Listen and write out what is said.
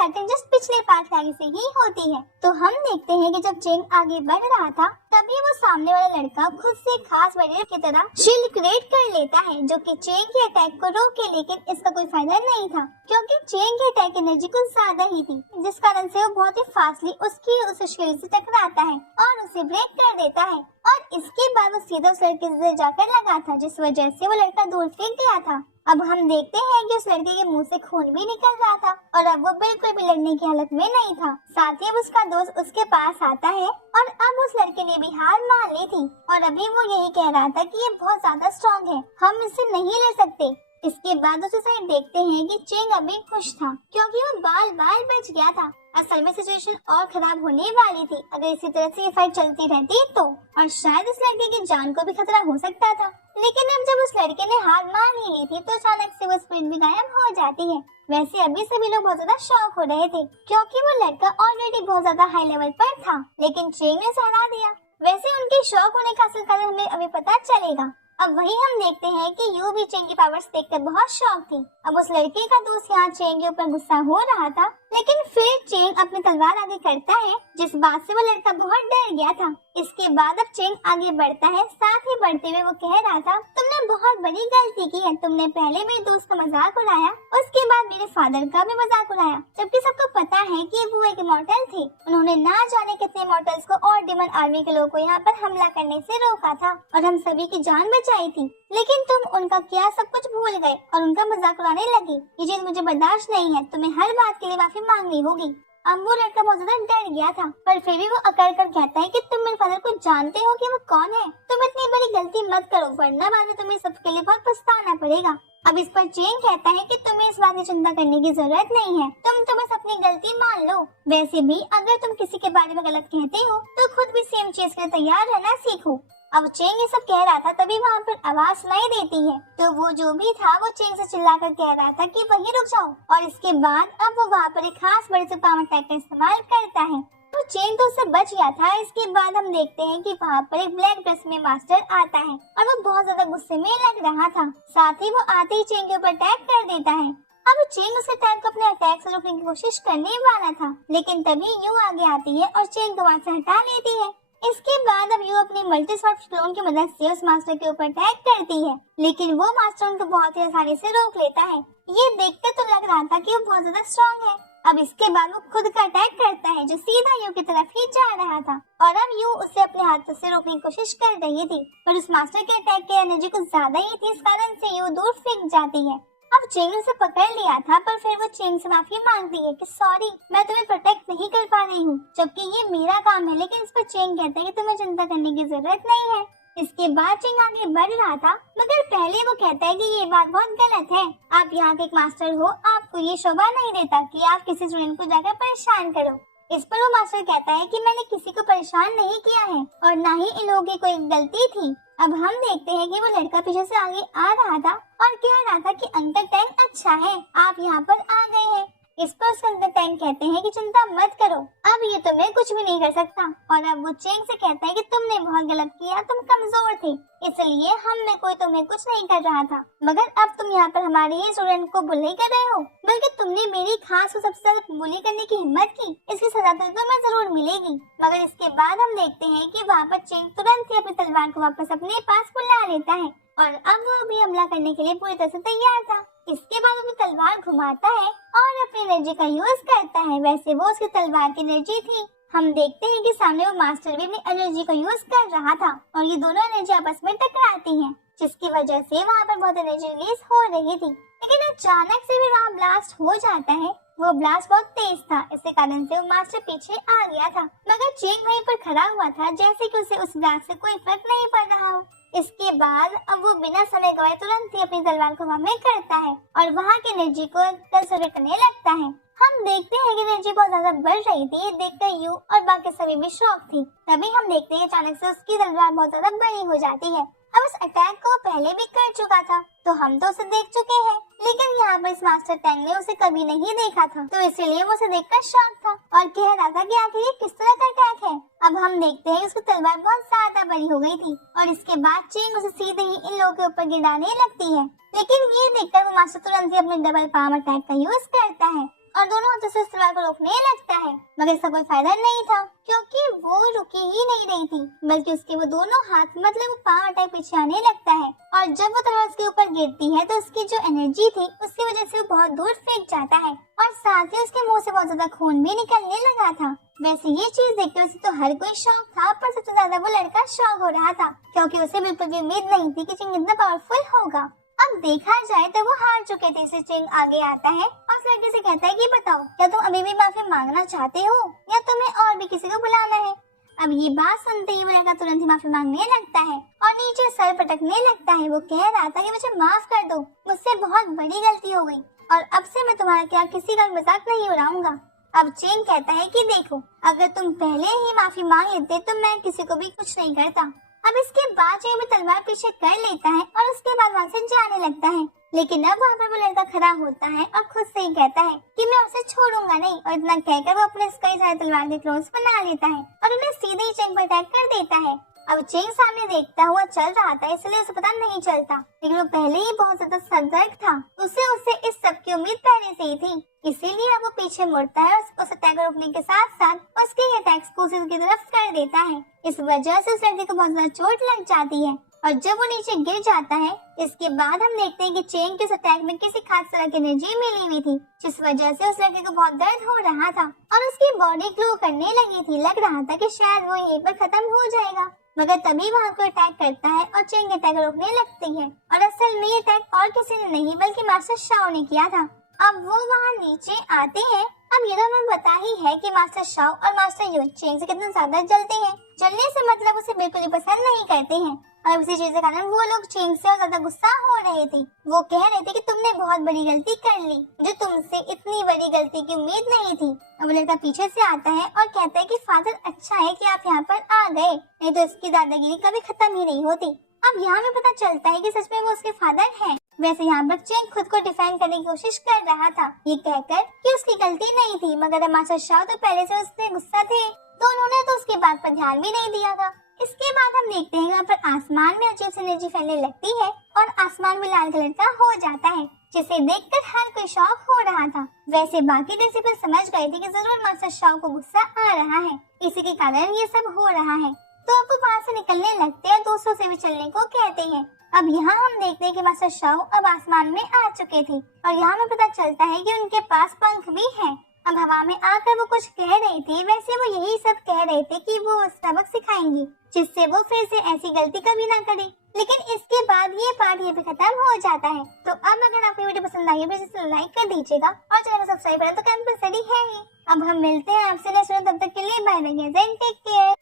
Pattern just पिछले part के आगे से ही होती है। तो हम देखते हैं कि जब चेंग आगे बढ़ रहा था तभी वो सामने वाला लड़का खुद से खास बैरियर की तरह शील्ड क्रिएट कर लेता है जो कि चेंग के अटैक को रोके, लेकिन इसका कोई फायदा नहीं था क्योंकि चेंग की अटैक एनर्जी कुछ ज्यादा ही थी, जिस कारण से वो बहुत ही फास्टली उसकी उस शील्ड से टकराता है और उसे ब्रेक कर देता है। और इसके बाद वो सीधा उस लड़के से जाकर लगा था, जिस वजह से वो लड़का दूर फेंक गया था। अब हम देखते हैं कि उस लड़के के मुंह से खून भी निकल रहा था और अब वो बिल्कुल भी लड़ने की हालत में नहीं था। साथ ही अब उसका दोस्त उसके पास आता है और अब उस लड़के ने भी हार मान ली थी और अभी वो यही कह रहा था कि ये बहुत ज्यादा स्ट्रॉन्ग है, हम इससे नहीं लड़ सकते। इसके बाद उसे साइड देखते हैं कि चेंग अभी खुश था क्योंकि वो बाल बाल बच गया था। असल में सिचुएशन और खराब होने वाली थी अगर इसी तरह से ये फाइट चलती रहती तो, और शायद उस लड़के की जान को भी खतरा हो सकता था। लेकिन अब जब उस लड़के ने हार मान ही ली थी तो अचानक से वो स्प्रिंट भी गायब हो जाती है। वैसे अभी सभी लोग बहुत ज्यादा शॉक हो रहे थे क्योंकि वो लड़का ऑलरेडी बहुत ज्यादा हाई लेवल पर था, लेकिन चेंग ने उसे हरा दिया। वैसे उनके शॉक होने का असल कारण हमें अभी पता चलेगा। अब वही हम देखते हैं कि यू भी चेंग की पावर्स देखकर बहुत शॉक थी। अब उस लड़के का दोस्त यहाँ चेंग के ऊपर गुस्सा हो रहा था, लेकिन फिर चेंग अपनी तलवार आगे करता है, जिस बात से वो लड़का बहुत डर गया था। इसके बाद अब चेंग आगे बढ़ता है, साथ ही बढ़ते हुए वो कह रहा था, तुमने बहुत बड़ी गलती की है, तुमने पहले मेरे दोस्त का मजाक उड़ाया, उसके बाद मेरे फादर का भी मजाक उड़ाया, जबकि सबको पता है कि वो एक इमॉर्टल थे। उन्होंने ना जाने कितने इमॉर्टल्स को और डिमन आर्मी के लोगों को यहाँ पर हमला करने से रोका था और हम सभी की जान बचाई थी, लेकिन तुम उनका क्या सब कुछ भूल गए और उनका मजाक उड़ाने लगे। ये चीज मुझे बर्दाश्त नहीं है, तुम्हें हर बात के लिए माफी मांगनी होगी। अब वो लड़का बहुत ज्यादा डर गया था, पर फिर भी वो अकड़ कर कहता है कि तुम मेरे फादर को जानते हो कि वो कौन है, तुम इतनी बड़ी गलती मत करो वरना बाद में तुम्हें सबके लिए बहुत पछताना पड़ेगा। अब इस पर चेंग कहता है कि तुम्हें इस बात की चिंता करने की जरूरत नहीं है, तुम तो बस अपनी गलती मान लो। वैसे भी अगर तुम किसी के बारे में गलत कहते हो तो खुद भी सेम चीज के लिए तैयार रहना सीखो। अब चेंग ये सब कह रहा था तभी वहाँ पर आवाज सुनाई देती है, तो वो जो भी था वो चेंग से चिल्लाकर कह रहा था कि वहीं रुक जाओ, और इसके बाद अब वो वहाँ पर एक खास बड़े से पावर अटैक का इस्तेमाल करता है। तो चेंग तो उससे बच गया था। इसके बाद हम देखते हैं कि वहाँ पर एक ब्लैक ड्रेस में मास्टर आता है और वो बहुत ज्यादा गुस्से में लग रहा था, साथ ही वो आते ही चेंग के ऊपर अटैक कर देता है। अब चेंग उस अटैक को अपने अटैक से रोकने की कोशिश करने वाला था, लेकिन तभी यू आगे आती है और चेंग को वहाँ से हटा लेती है। इसके बाद अब यू अपनी मल्टी स्वॉर्ड क्लोन की मदद से उस मास्टर के ऊपर अटैक करती है, लेकिन वो मास्टर उनको बहुत ही आसानी से रोक लेता है। ये देखकर तो लग रहा था कि वो बहुत ज्यादा स्ट्रॉन्ग है। अब इसके बाद वो खुद का अटैक करता है जो सीधा यू की तरफ ही जा रहा था, और अब यू उसे अपने हाथों से रोकने की कोशिश कर रही थी, पर उस मास्टर के अटैक की एनर्जी कुछ ज्यादा ही थी, इस कारण से यू दूर फेंक जाती है। अब चेंग उसे पकड़ लिया था, पर फिर वो चेंग से माफी मांगती है कि सॉरी मैं तुम्हें प्रोटेक्ट नहीं कर पा रही हूँ, जबकि ये मेरा काम है। लेकिन इस पर चेंग कहते हैं कि तुम्हें चिंता करने की जरूरत नहीं है। इसके बाद चेंग आगे बढ़ रहा था, मगर पहले वो कहता है कि ये बात बहुत गलत है, आप यहाँ के एक मास्टर हो, आपको ये शोभा नहीं देता कि आप किसी स्टूडेंट को जाकर परेशान करो। इस पर वो मास्टर कहता है कि मैंने किसी को परेशान नहीं किया है और ना ही इन लोगों की कोई गलती थी। अब हम देखते हैं कि वो लड़का पीछे से आगे आ रहा था और कह रहा था कि अंकल टैंक अच्छा है, आप यहाँ पर आ गए हैं। इस पर उसके अंकल टैंक कहते हैं कि चिंता मत करो, अब ये तुम्हें कुछ भी नहीं कर सकता। और अब वो चेंग से कहता है कि तुमने बहुत गलत किया, तुम कमजोर थे, इसलिए हम में कोई तुम्हें कुछ नहीं कर रहा था, मगर अब तुम यहाँ पर हमारे ही स्टूडेंट को बुली कर रहे हो, बल्कि तुमने मेरी खास को सबसे ज्यादा बुली करने की हिम्मत की, इसकी सजा तो तुम्हें जरूर मिलेगी। मगर इसके बाद हम देखते हैं कि वहाँ पर चेंग तुरंत ही अपनी तलवार को वापस अपने पास बुला लेता है और अब वो भी हमला करने के लिए पूरी तरह से तैयार था। इसके बाद अपनी तलवार घुमाता है और अपनी एनर्जी का यूज करता है। वैसे वो उसकी तलवार की एनर्जी थी। हम देखते हैं कि सामने वो मास्टर भी अपनी एनर्जी का यूज कर रहा था और ये दोनों एनर्जी आपस में टकराती हैं, जिसकी वजह से वहाँ पर बहुत एनर्जी रिलीज हो रही थी। लेकिन अचानक से भी वहाँ ब्लास्ट हो जाता है। वो ब्लास्ट बहुत तेज था, इसके कारण से वो मास्टर पीछे आ गया था, मगर चेंग वहीं पर खड़ा हुआ था जैसे कि उसे उस ब्लास्ट से कोई फर्क नहीं पड़ रहा हो। इसके बाद अब वो बिना समय गवाए तुरंत ही अपनी तलवार को हवा में करता है और वहाँ की एनर्जी को कंसर्व करने लगता है। हम देखते हैं कि एनर्जी बहुत ज्यादा बढ़ रही थी, ये देखकर यू और बाकी सभी भी शॉक थी। तभी हम देखते हैं अचानक से उसकी तलवार बहुत ज्यादा बड़ी हो जाती है। अब उस अटैक को पहले भी कर चुका था, तो हम तो उसे देख चुके हैं, लेकिन यहाँ पर इस मास्टर टैंग ने उसे कभी नहीं देखा था, तो इसलिए वो उसे देखकर शॉक था और कह रहा था कि आखिर ये किस तरह का अटैक है। अब हम देखते हैं उसकी तलवार बहुत ज्यादा बड़ी हो गई थी और इसके बाद चेंग उसे सीधे ही इन लोगों के ऊपर गिराने लगती है, लेकिन ये देखकर वो मास्टर तुरंत ही अपने डबल पाम अटैक का यूज करता है और दोनों हाथों से उस तलवार को रोकने लगता है, मगर इसका कोई फायदा नहीं था क्योंकि वो रुकी ही नहीं रही थी, बल्कि उसके वो दोनों हाथ मतलब वो पांव हटाए पीछे आने लगता है। और जब वो तलवार उसके ऊपर गिरती है तो उसकी जो एनर्जी थी उसकी वजह से वो बहुत दूर फेंक जाता है और साथ ही उसके मुंह से बहुत ज्यादा खून भी निकलने लगा था। वैसे ये चीज देखकर उसे तो हर कोई शौक था, पर सबसे ज्यादा वो लड़का शौक हो रहा था क्योंकि उसे बिल्कुल भी उम्मीद नहीं थी कि चिंग इतना पावरफुल होगा। अब देखा जाए तो वो हार चुके थे, इससे चिंग आगे आता है और उस लड़के से कहता है कि बताओ क्या तुम अभी भी माफी मांगना चाहते हो या तुम्हें और भी किसी को बुलाना है। अब ये बात सुनते ही वो लड़का तुरंत ही माफी मांगने लगता है और नीचे सर पटकने लगता है। वो कह रहा था कि मुझे माफ कर दो, मुझसे बहुत बड़ी गलती हो गई और अब से मैं तुम्हारा क्या किसी का मजाक नहीं उड़ाऊंगा। अब चिंग कहता है कि देखो, अगर तुम पहले ही माफी मांग लेते तो मैं किसी को भी कुछ नहीं करता। अब इसके बाद चिंग भी तलवार पीछे कर लेता है और उसके बाद वहाँ से जाने लगता है, लेकिन अब वहाँ पर वो लड़का खड़ा होता है और खुद से ही कहता है कि मैं उसे छोड़ूंगा नहीं, और इतना कहकर वो अपने कई सारे तलवार के क्लोन्स बना लेता है और उन्हें सीधे ही चिंग पर अटैक कर देता है। अब चिंग सामने देखता हुआ चल रहा था, इसलिए उसे पता नहीं चलता, लेकिन वो पहले ही बहुत ज्यादा सतर्क था। उसे इस सब की उम्मीद पहले से ही थी, इसीलिए अब वो पीछे मुड़ता है और उस अटैक रोकने के साथ साथ उसके अटैक्स को उसी की तरफ कर देता है। इस वजह से उस लड़के को बहुत ज्यादा चोट लग जाती है और जब वो नीचे गिर जाता है, इसके बाद हम देखते हैं कि चिंग के अटैक में किसी खास तरह की एनर्जी मिली हुई थी, जिस वजह से उस लड़के को बहुत दर्द हो रहा था और उसकी बॉडी ग्लो करने लगी थी। लग रहा था कि शायद वो यहीं पर खत्म हो जाएगा, मगर तभी वहाँ को अटैक करता है और चिंग अटैक रोकने लगती है। और असल में ये अटैक और किसी ने नहीं बल्कि मास्टर शाओ ने किया था। अब वो वहाँ नीचे आते हैं। अब ये तो हमें पता ही है कि मास्टर शाओ और मास्टर यू चिंग से कितना ज्यादा जलते हैं। जलने से मतलब उसे बिल्कुल ही पसंद नहीं करते हैं और उसी चीज के कारण वो लोग चिंग से और ज्यादा गुस्सा हो रहे थे। वो कह रहे थे कि तुमने बहुत बड़ी गलती कर ली, जो तुमसे इतनी बड़ी गलती की उम्मीद नहीं थी। अब वो लड़का पीछे से आता है और कहता है कि फादर अच्छा है कि आप यहाँ पर आ गए, नहीं तो इसकी दादागिरी कभी खत्म ही नहीं होती। अब यहाँ में पता चलता है कि सच में वो उसके फादर हैं। वैसे यहाँ पर चिंग खुद को डिफेंड करने की कोशिश कर रहा था, ये कहकर कि उसकी गलती नहीं थी, मगर मास्टर शाह तो पहले से उससे गुस्सा थे, तो उन्होंने तो उसकी बात पर ध्यान भी नहीं दिया था। इसके बाद हम देखते हैं यहाँ पर आसमान में अजीब सी एनर्जी फैलने लगती है और आसमान भी लाल कलर का हो जाता है, जिसे देखकर हर कोई शॉक हो रहा था। वैसे बाकी डिसिपल समझ गए थे कि जरूर मास्टर शाह को गुस्सा आ रहा है, इसी के कारण ये सब हो रहा है। तो अब वो वहाँ से निकलने लगते हैं, दोस्तों से भी चलने को कहते हैं। अब यहाँ हम देखते हैं कि मास्टर शाओ अब आसमान में आ चुके थे और यहाँ में पता चलता है कि उनके पास पंख भी हैं। अब हवा में आकर वो कुछ कह रहे थे, वैसे वो यही सब कह रहे थे कि वो सबक सिखाएंगी जिससे वो फिर से ऐसी गलती कभी ना करे। लेकिन इसके बाद ये पार्ट ये भी खत्म हो जाता है। तो अब अगर आपको वीडियो पसंद आई है तो इसे लाइक कर दीजिएगा और चैनल को सब्सक्राइब करें तो कंपलसरी है ही। अब हम मिलते हैं आपसे नेक्स्ट वीडियो, तब तक के लिए बाय बाय, टेक केयर।